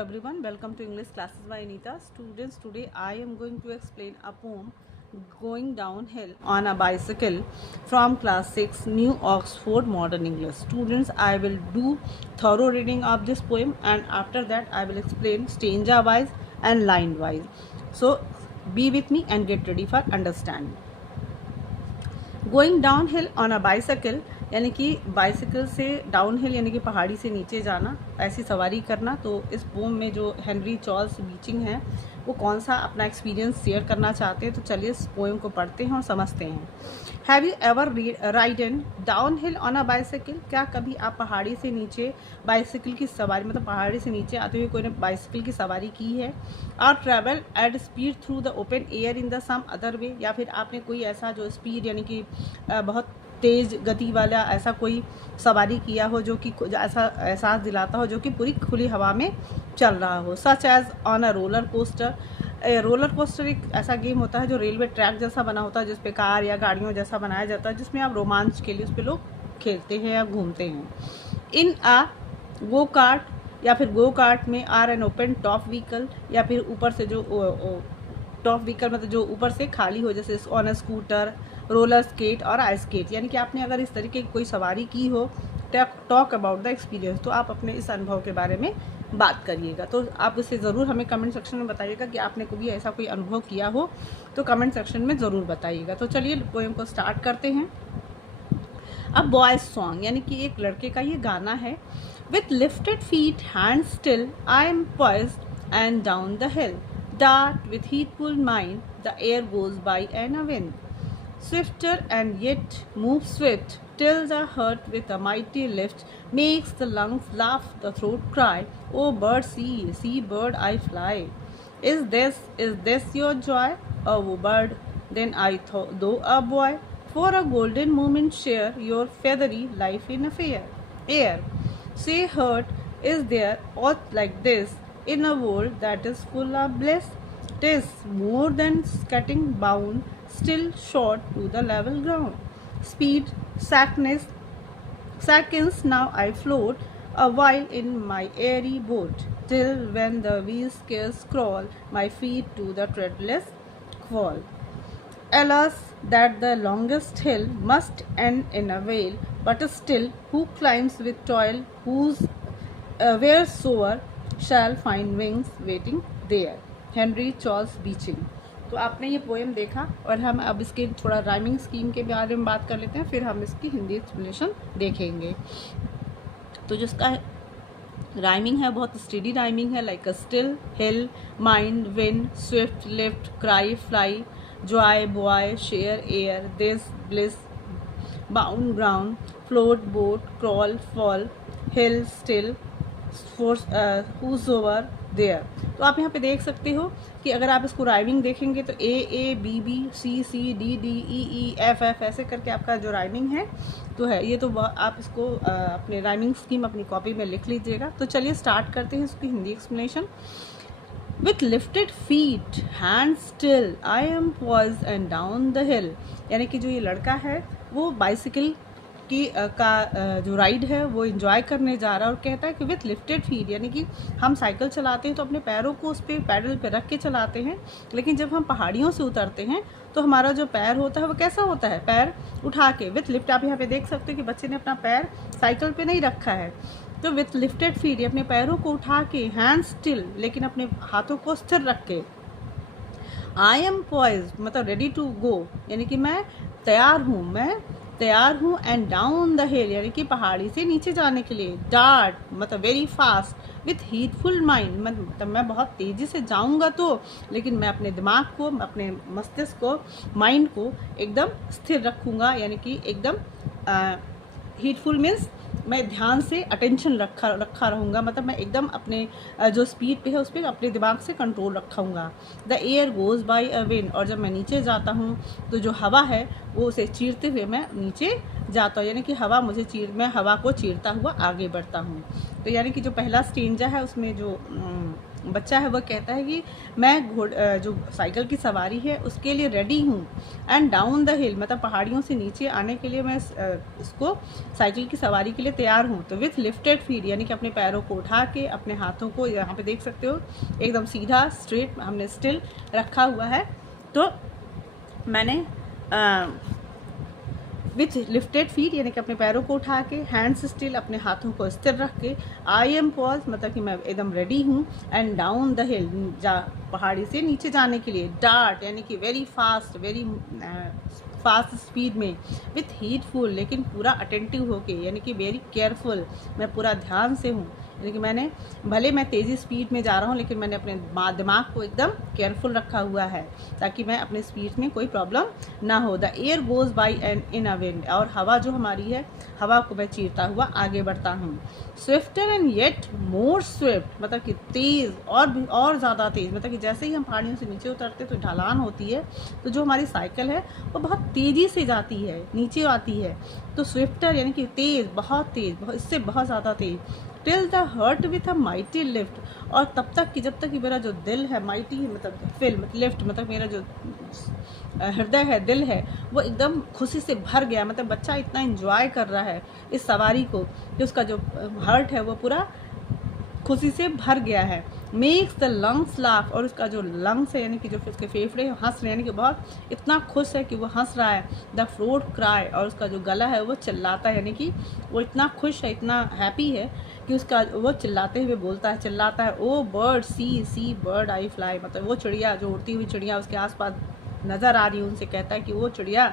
Everyone, welcome to English classes by Anita. Students, today I am going to explain a poem Going Downhill on a Bicycle from class 6 New Oxford Modern English. Students, I will do thorough reading of this poem and after that I will explain stanza wise and line wise. So be with me and get ready for understanding. Going down hill on a bicycle यानी कि bicycle से down hill यानी कि पहाड़ी से नीचे जाना, ऐसी सवारी करना। तो इस पोम में जो हेनरी चार्ल्स बीचिंग है वो कौन सा अपना एक्सपीरियंस शेयर करना चाहते हैं, तो चलिए इस पोएम को पढ़ते हैं और समझते हैं। Have you ever ridden down hill on a bicycle? क्या कभी आप पहाड़ी से नीचे बाइसाइकिल की सवारी, मतलब पहाड़ी से नीचे आते हुए कोई ने बाइसाइकिल की सवारी की है? और travel at speed through the open air in the some other way, या फिर आपने कोई ऐसा जो स्पीड यानी कि बहुत तेज़ गति वाला ऐसा कोई सवारी किया हो जो कि ऐसा एहसास दिलाता हो जो कि पूरी खुली हवा में चल रहा हो। Such as on a roller coaster. Roller coaster एक ऐसा गेम होता है जो रेलवे ट्रैक जैसा बना होता है, जिस पे कार या गाड़ियों जैसा बनाया जाता है, जिसमें आप रोमांच के लिए उस पर लोग खेलते हैं या घूमते हैं। इन अ गो कार्ट, या फिर गो कार्ट में or an open top vehicle, या फिर ऊपर से जो टॉप व्हीकल मतलब जो ऊपर से खाली हो, जैसे on a scooter, roller skate और आइस स्केट। यानी कि आपने अगर इस तरीके की कोई सवारी की हो, टॉक अबाउट द एक्सपीरियंस, तो आप अपने इस अनुभव के बारे में बात करिएगा। तो आप इसे ज़रूर हमें कमेंट सेक्शन में बताइएगा कि आपने कभी ऐसा कोई अनुभव किया हो, तो कमेंट सेक्शन में ज़रूर बताइएगा। तो चलिए पोएम को स्टार्ट करते हैं। अब बॉयज सॉन्ग यानी कि एक लड़के का ये गाना है। With lifted feet hand still I am poised and down the hill, dart with heatful mind, the air goes by and a wind. Swifter and yet move swift, till the heart with a mighty lift makes the lungs laugh, the throat cry, oh bird see, see bird I fly. Is this your joy? Oh bird, then I thought though a boy, for a golden moment share your feathery life in a fair air. Say heart, is there aught like this in a world that is full of bliss? 'Tis more than skating bound, still short to the level ground. Speed seconds now I float, a while in my airy boat, till when the wheels scarce crawl, my feet to the treadless fall. Alas, that the longest hill must end in a vale, but still who climbs with toil, wheresoever shall find wings waiting there. Henry Charles bitching. तो आपने ये poem देखा और हम अब इसके थोड़ा rhyming scheme के बारे में बात कर लेते हैं, फिर हम इसकी हिंदी एक्सप्लेनेशन देखेंगे। तो जिसका राइमिंग है बहुत स्टडी राइमिंग है, like still, hill, mind, win, Swift, lift, cry, fly, Joy, boy, share, air, this, bliss, bound, ground, float, boat, crawl, fall, hill, still, whosoever there। तो आप यहाँ पे देख सकते हो कि अगर आप इसको राइमिंग देखेंगे तो A B B C C D D E E F F ऐसे करके आपका जो राइमिंग है तो है ये। तो आप इसको अपने राइमिंग स्कीम अपनी कॉपी में लिख लीजिएगा। तो चलिए स्टार्ट करते हैं इसकी Hindi explanation. With lifted feet hand still I am poised and down the हिल, यानी कि जो ये लड़का है वो बाइसिकल की जो राइड है वो एंजॉय करने जा रहा है और कहता है कि विथ लिफ्टेड फीट, यानी कि हम साइकिल चलाते हैं तो अपने पैरों को उस पर पैडल पे रख के चलाते हैं, लेकिन जब हम पहाड़ियों से उतरते हैं तो हमारा जो पैर होता है वो कैसा होता है, पैर उठा के। विथ लिफ्ट, आप यहाँ पे देख सकते हो कि बच्चे ने अपना पैर साइकिल पे नहीं रखा है, तो विथ लिफ्टेड फीट अपने पैरों को उठा के, हैंड स्टिल लेकिन अपने हाथों को स्थिर रख के, आई एम पॉइज्ड मतलब रेडी टू गो, यानी कि मैं तैयार हूँ, एंड डाउन द हिल यानी कि पहाड़ी से नीचे जाने के लिए, डार्ट मतलब वेरी फास्ट, विथ हीटफुल माइंड मतलब मैं बहुत तेज़ी से जाऊँगा तो, लेकिन मैं अपने दिमाग को, अपने मस्तिष्क को, माइंड को एकदम स्थिर रखूँगा, यानी कि एकदम हीटफुल मीन्स मैं ध्यान से अटेंशन रखा रहूँगा, मतलब मैं एकदम अपने जो स्पीड पे है उस पर अपने दिमाग से कंट्रोल रखूँगा। The air goes by a wind, और जब मैं नीचे जाता हूँ तो जो हवा है वो उसे चीरते हुए मैं नीचे जाता हूँ, यानी कि मैं हवा को चीरता हुआ आगे बढ़ता हूँ। तो यानी कि जो पहला स्टेंजा है उसमें जो बच्चा है वह कहता है कि मैं जो साइकिल की सवारी है उसके लिए रेडी हूँ। एंड डाउन द हिल मतलब पहाड़ियों से नीचे आने के लिए मैं इसको साइकिल की सवारी के लिए तैयार हूँ। तो विथ लिफ्टेड फीट यानी कि अपने पैरों को उठा के, अपने हाथों को यहाँ पे देख सकते हो एकदम सीधा स्ट्रेट हमने स्टिल रखा हुआ है। तो मैंने विथ लिफ्टेड फीट यानी कि अपने पैरों को उठा के, हैंड्स स्टिल अपने हाथों को स्थिर रख के, आई एम पॉज मतलब कि मैं एकदम रेडी हूँ। एंड डाउन द हिल पहाड़ी से नीचे जाने के लिए, डार्ट यानी कि वेरी फास्ट स्पीड में, विथ हीटफुल लेकिन पूरा अटेंटिव होके यानी कि वेरी केयरफुल, मैं पूरा ध्यान से हूँ। यानी कि मैंने भले मैं तेज़ी स्पीड में जा रहा हूँ लेकिन मैंने अपने दिमाग को एकदम केयरफुल रखा हुआ है ताकि मैं अपने स्पीड में कोई प्रॉब्लम ना हो। The air goes by and in a wind और हवा जो हमारी है, हवा को मैं चीरता हुआ आगे बढ़ता हूँ। Swifter and yet more Swift मतलब कि तेज़ और ज़्यादा तेज़, मतलब कि जैसे ही हम पहाड़ियों से नीचे उतरते तो ढलान होती है, तो जो हमारी साइकिल है वो बहुत तेज़ी से जाती है, नीचे आती है। तो स्विफ्टर यानी कि तेज़, बहुत तेज़, इससे बहुत ज़्यादा तेज़। Till the heart with a mighty lift और तब तक कि जब तक कि मेरा जो दिल है, माइटी मतलब फिल लिफ्ट मतलब मेरा जो हृदय है, दिल है, वो एकदम खुशी से भर गया। मतलब बच्चा इतना एंजॉय कर रहा है इस सवारी को कि उसका जो हर्ट है वो पूरा खुशी से भर गया है। मेक्स द लंग्स लाफ और उसका जो लंग्स है यानी कि जो उसके फेफड़े हंस रहे हैं, यानी कि बहुत इतना खुश है कि वो हंस रहा है। द थ्रोट क्राई और उसका जो गला है वो चिल्लाता है, यानी कि वो इतना खुश है, इतना हैप्पी है कि उसका वो चिल्लाते हुए बोलता है, चिल्लाता है, O bird see bird I fly मतलब वो चिड़िया, जो उड़ती हुई चिड़िया उसके आसपास नज़र आ रही है, उनसे कहता है कि वो चिड़िया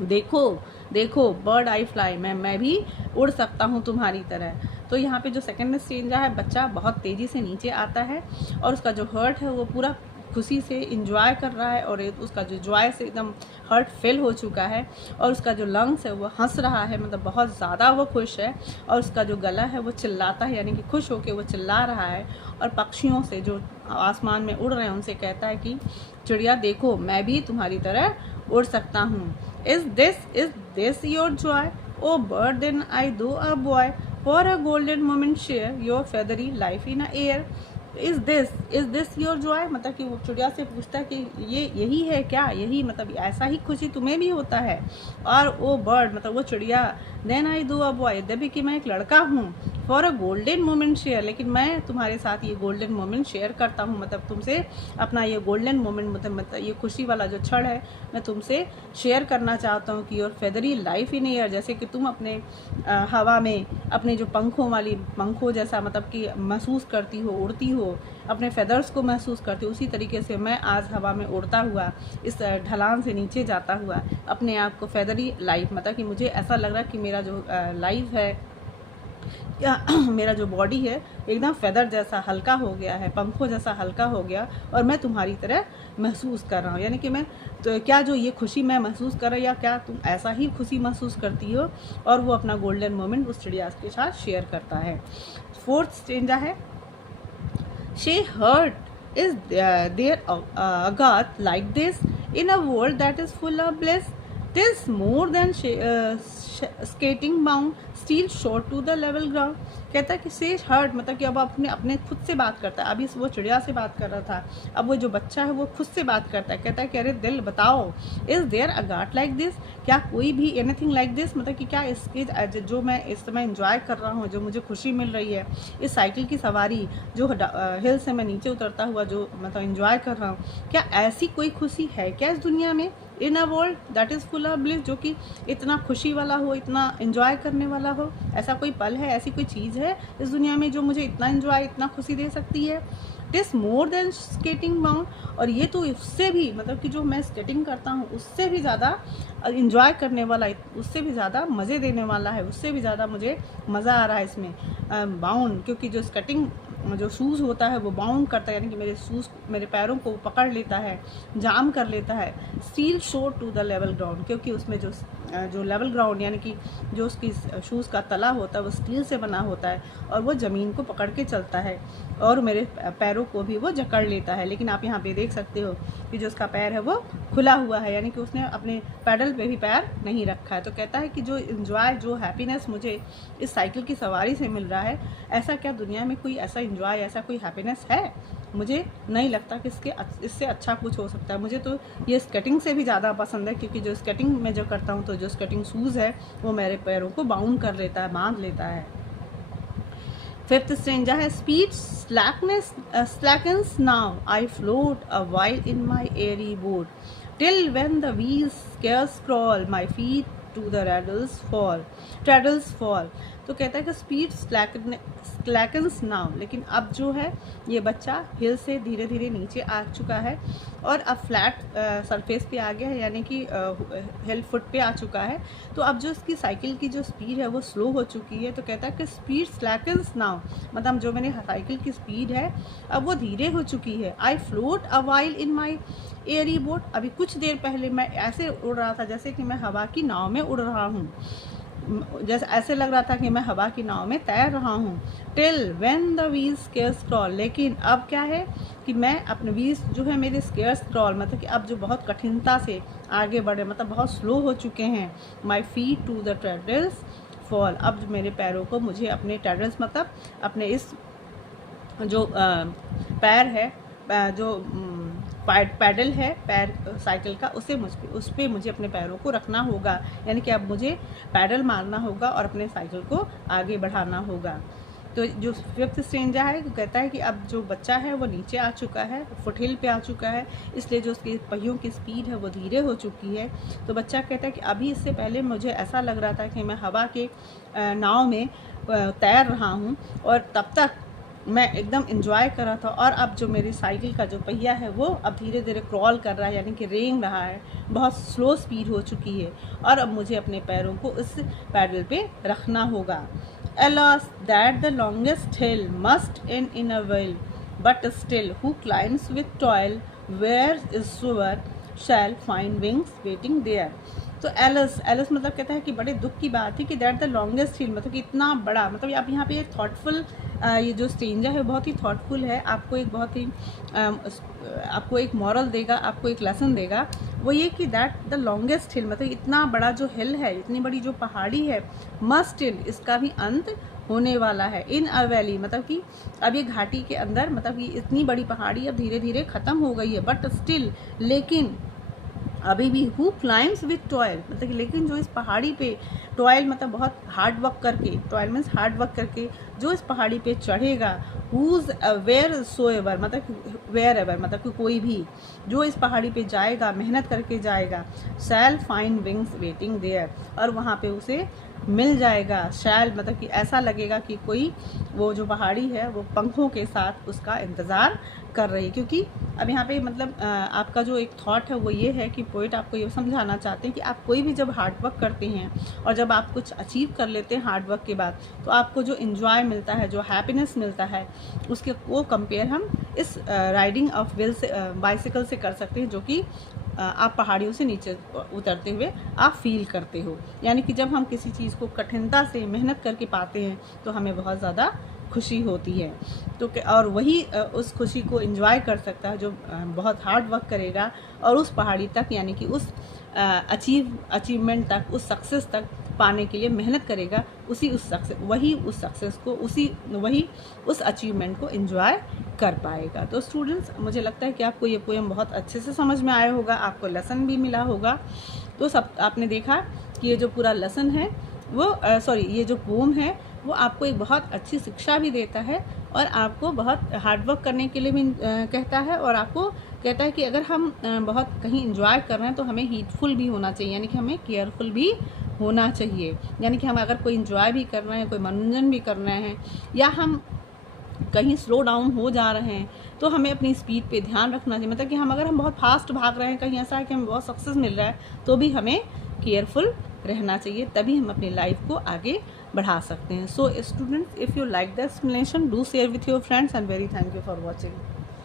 देखो देखो, बर्ड आई फ्लाई, मैं भी उड़ सकता हूँ तुम्हारी तरह। तो यहाँ पे जो सेकंड स्टेज है, बच्चा बहुत तेज़ी से नीचे आता है और उसका जो हर्ट है वो पूरा खुशी से इंजॉय कर रहा है और उसका जो जॉय से एकदम हर्ट फिल हो चुका है और उसका जो लंग्स है वो हंस रहा है, मतलब बहुत ज़्यादा वो खुश है। और उसका जो गला है वो चिल्लाता है, यानी कि खुश होकर वो चिल्ला रहा है और पक्षियों से जो आसमान में उड़ रहे हैं उनसे कहता है कि चिड़िया देखो, मैं भी तुम्हारी तरह उड़ सकता हूँ। Is this your joy O bird, then I do a boy for a golden moment share your feathery life in a air. Is this your joy मतलब कि वो चिड़िया से पूछता है कि ये यही है क्या, यही मतलब ऐसा ही खुशी तुम्हें भी होता है। और वो बर्ड मतलब वो चिड़िया, then I do a boy, यद्यपि कि मैं एक लड़का हूँ, for a golden moment share लेकिन मैं तुम्हारे साथ ये गोल्डन मोमेंट शेयर करता हूँ, मतलब तुमसे अपना ये गोल्डन मोमेंट मतलब ये खुशी वाला जो क्षण है मैं तुमसे शेयर करना चाहता हूँ कि your feathery life in air, जैसे कि तुम अपने हवा में अपने जो पंखों जैसा मतलब कि महसूस करती हो, उड़ती हो, अपने फेदर्स को महसूस करती हो, उसी तरीके से मैं आज हवा में उड़ता हुआ इस ढलान से नीचे जाता हुआ अपने आप को फेदरी लाइफ मतलब कि मुझे ऐसा लग रहा है कि मेरा जो लाइफ है या मेरा जो बॉडी है एकदम फेदर जैसा हल्का हो गया है, पंखों जैसा हल्का हो गया और मैं तुम्हारी तरह महसूस कर रहा हूँ। यानी कि मैं तो क्या जो ये खुशी मैं महसूस कर रहा हूँ या क्या तुम ऐसा ही खुशी महसूस करती हो। और वो अपना गोल्डन मोमेंट उस चिड़िया के साथ शेयर करता है। फोर्थ स्टेंजा है, शी हर्ट इज देयर अगाथ like this in a world that is full of bliss, tis more than skating bound still short to the level ground। कहता है कि से हर्ट मतलब कि अब अपने खुद से बात करता है, अभी वो चिड़िया से बात कर रहा था, अब वो जो बच्चा है वो खुद से बात करता है, कहता है कि अरे दिल बताओ, is there a thought like this, क्या कोई भी एनीथिंग लाइक दिस मतलब कि क्या इसकी जो मैं इस समय एंजॉय कर रहा हूँ, जो मुझे खुशी मिल रही है, इस साइकिल की सवारी जो हिल से मैं नीचे उतरता हुआ जो मतलब एंजॉय कर रहा हूँ, क्या ऐसी कोई खुशी है क्या इस दुनिया में, in a world that is full of bliss, जो कि इतना खुशी वाला हो, इतना एंजॉय करने वाला हो। ऐसा कोई पल है, ऐसी कोई चीज़ है इस दुनिया में जो मुझे इतना एंजॉय, इतना खुशी दे सकती है। It is more than skating bound, और ये तो उससे भी मतलब कि जो मैं स्केटिंग करता हूँ उससे भी ज़्यादा एंजॉय करने वाला, उससे भी ज़्यादा मज़े देने वाला है, उससे भी ज़्यादा मुझे मज़ा आ रहा है इसमें। बाउंड क्योंकि जो स्केटिंग जो शूज़ होता है वो बाउंड करता है, यानी कि मेरे शूज़ मेरे पैरों को पकड़ लेता है, जाम कर लेता है। स्टील शोर टू द लेवल ग्राउंड क्योंकि उसमें जो जो लेवल ग्राउंड यानी कि जो उसकी शूज़ का तला होता है वो स्टील से बना होता है और वो ज़मीन को पकड़ के चलता है और मेरे पैरों को भी वो जकड़ लेता है। लेकिन आप यहाँ पे देख सकते हो कि जो उसका पैर है वो खुला हुआ है, यानी कि उसने अपने पैडल पे भी पैर नहीं रखा है। तो कहता है कि जो इन्जॉय, जो हैप्पीनेस मुझे इस साइकिल की सवारी से मिल रहा है, ऐसा क्या दुनिया में कोई ऐसा इन्जॉय, ऐसा कोई हैप्पीनेस है? मुझे नहीं लगता कि इससे अच्छा कुछ हो सकता है। मुझे तो ये स्केटिंग से भी ज़्यादा पसंद है, क्योंकि जो स्केटिंग मैं जो करता हूँ तो जो स्केटिंग शूज़ है वो मेरे पैरों को बाउंड कर लेता है, बांध लेता है। फिफ्थ स्ट्रेंजा है speed slackens now, I float a while in my airy boat, till when the wheels scarce crawl, my feet to the treadles fall। तो कहता है कि स्पीड स्लैकन्स नाउ, लेकिन अब जो है ये बच्चा हिल से धीरे धीरे नीचे आ चुका है और अब फ्लैट सरफेस पे आ गया है, यानी कि हिल फुट पे आ चुका है। तो अब जो इसकी साइकिल की जो स्पीड है वो स्लो हो चुकी है। तो कहता है कि स्पीड स्लैकन्स नाउ, मतलब जो मैंने साइकिल की स्पीड है अब वो धीरे हो चुकी है। I float a while in my airy boat, अभी कुछ देर पहले मैं ऐसे उड़ रहा था जैसे कि मैं हवा की नाव में उड़ रहा हूँ, जैसे ऐसे लग रहा था कि मैं हवा की नाव में तैर रहा हूँ। Till when the wheels scares crawl, लेकिन अब क्या है कि मैं अपने व्हील्स जो है मेरे स्केयर्स क्रॉल, मतलब कि अब जो बहुत कठिनता से आगे बढ़े, मतलब बहुत स्लो हो चुके हैं। My feet to the treadles fall, अब मेरे पैरों को मुझे अपने ट्रेडल्स मतलब अपने इस जो पैर है, जो पैडल है पैर साइकिल का, उस पर मुझे अपने पैरों को रखना होगा, यानी कि अब मुझे पैडल मारना होगा और अपने साइकिल को आगे बढ़ाना होगा। तो जो फिफ्थ स्ट्रेंजा है वो कहता है कि अब जो बच्चा है वो नीचे आ चुका है, फुटहिल पे आ चुका है, इसलिए जो उसके पहियों की स्पीड है वो धीरे हो चुकी है। तो बच्चा कहता है कि अभी इससे पहले मुझे ऐसा लग रहा था कि मैं हवा के नाव में तैर रहा हूँ और तब तक मैं एकदम इंजॉय कर रहा था, और अब जो मेरी साइकिल का जो पहिया है वो अब धीरे धीरे क्रॉल कर रहा है, यानी कि रेंग रहा है, बहुत स्लो स्पीड हो चुकी है और अब मुझे अपने पैरों को इस पैडल पे रखना होगा। Alas, that the longest hill must end in a well, but still who climbs with toil, where is sure shall find wings waiting there। तो एलस मतलब कहता है कि बड़े दुख की बात है कि दैट द लॉन्गेस्ट हिल, मतलब कि इतना बड़ा, मतलब आप यहाँ पे एक थॉटफुल, ये जो स्ट्रेंजा है बहुत ही थॉटफुल है, आपको एक बहुत ही आपको एक मॉरल देगा, आपको एक लेसन देगा। वो ये कि दैट द लॉन्गेस्ट हिल, मतलब इतना बड़ा जो हिल है, इतनी बड़ी जो पहाड़ी है, मस्ट हिल, इसका भी अंत होने वाला है। इन अ वैली, मतलब कि अब ये घाटी के अंदर, मतलब कि इतनी बड़ी पहाड़ी अब धीरे धीरे ख़त्म हो गई है, बट स्टिल, लेकिन अभी भी हु क्लाइम्स विथ टॉयल, मतलब कि लेकिन जो इस पहाड़ी पे टॉयल मतलब बहुत हार्ड वर्क करके, टॉयल मीन्स हार्ड वर्क करके जो इस पहाड़ी पे चढ़ेगा, हुज वेयर सो एवर, मतलब वेयर एवर, मतलब कि कोई भी जो इस पहाड़ी पे जाएगा, मेहनत करके जाएगा, shall find wings waiting there, और वहाँ पे उसे मिल जाएगा। शैल मतलब कि ऐसा लगेगा कि कोई वो जो पहाड़ी है वो पंखों के साथ उसका इंतज़ार कर रही है। क्योंकि अब यहाँ पे मतलब आपका जो एक थॉट है वो ये है कि पोइट आपको ये समझाना चाहते हैं कि आप कोई भी जब हार्ड वर्क करते हैं और जब आप कुछ अचीव कर लेते हैं हार्ड वर्क के बाद, तो आपको जो इन्जॉय मिलता है, जो हैप्पीनेस मिलता है, उसके वो कंपेयर हम इस राइडिंग ऑफ व्हील से, बाइसिकल से कर सकते हैं, जो कि आप पहाड़ियों से नीचे उतरते हुए आप फील करते हो। यानी कि जब हम किसी चीज़ को कठिनता से मेहनत करके पाते हैं तो हमें बहुत ज़्यादा खुशी होती है। तो और वही उस खुशी को एंजॉय कर सकता है जो बहुत हार्ड वर्क करेगा और उस पहाड़ी तक, यानी कि उस अचीवमेंट तक, उस सक्सेस तक पाने के लिए मेहनत करेगा, वही उस अचीवमेंट को एंजॉय कर पाएगा। तो स्टूडेंट्स, मुझे लगता है कि आपको ये पोएम बहुत अच्छे से समझ में आया होगा, आपको लेसन भी मिला होगा। तो सब आपने देखा कि ये जो पूरा लेसन है वो ये जो पोम है वो आपको एक बहुत अच्छी शिक्षा भी देता है और आपको बहुत हार्ड वर्क करने के लिए भी कहता है, और आपको कहता है कि अगर हम बहुत कहीं एंजॉय कर रहे हैं तो हमें हीटफुल भी होना चाहिए, यानी कि हमें केयरफुल भी होना चाहिए। यानी कि हम अगर कोई एंजॉय भी कर रहे हैं, कोई मनोरंजन भी कर रहे हैं, या हम कहीं स्लो डाउन हो जा रहे हैं, तो हमें अपनी स्पीड पे ध्यान रखना चाहिए। मतलब कि अगर हम बहुत फास्ट भाग रहे हैं, कहीं ऐसा है कि हमें बहुत सक्सेस मिल रहा है, तो भी हमें केयरफुल रहना चाहिए, तभी हम अपनी लाइफ को आगे बढ़ा सकते हैं। So students, if you like the explanation, do share with your friends and very thank you for watching.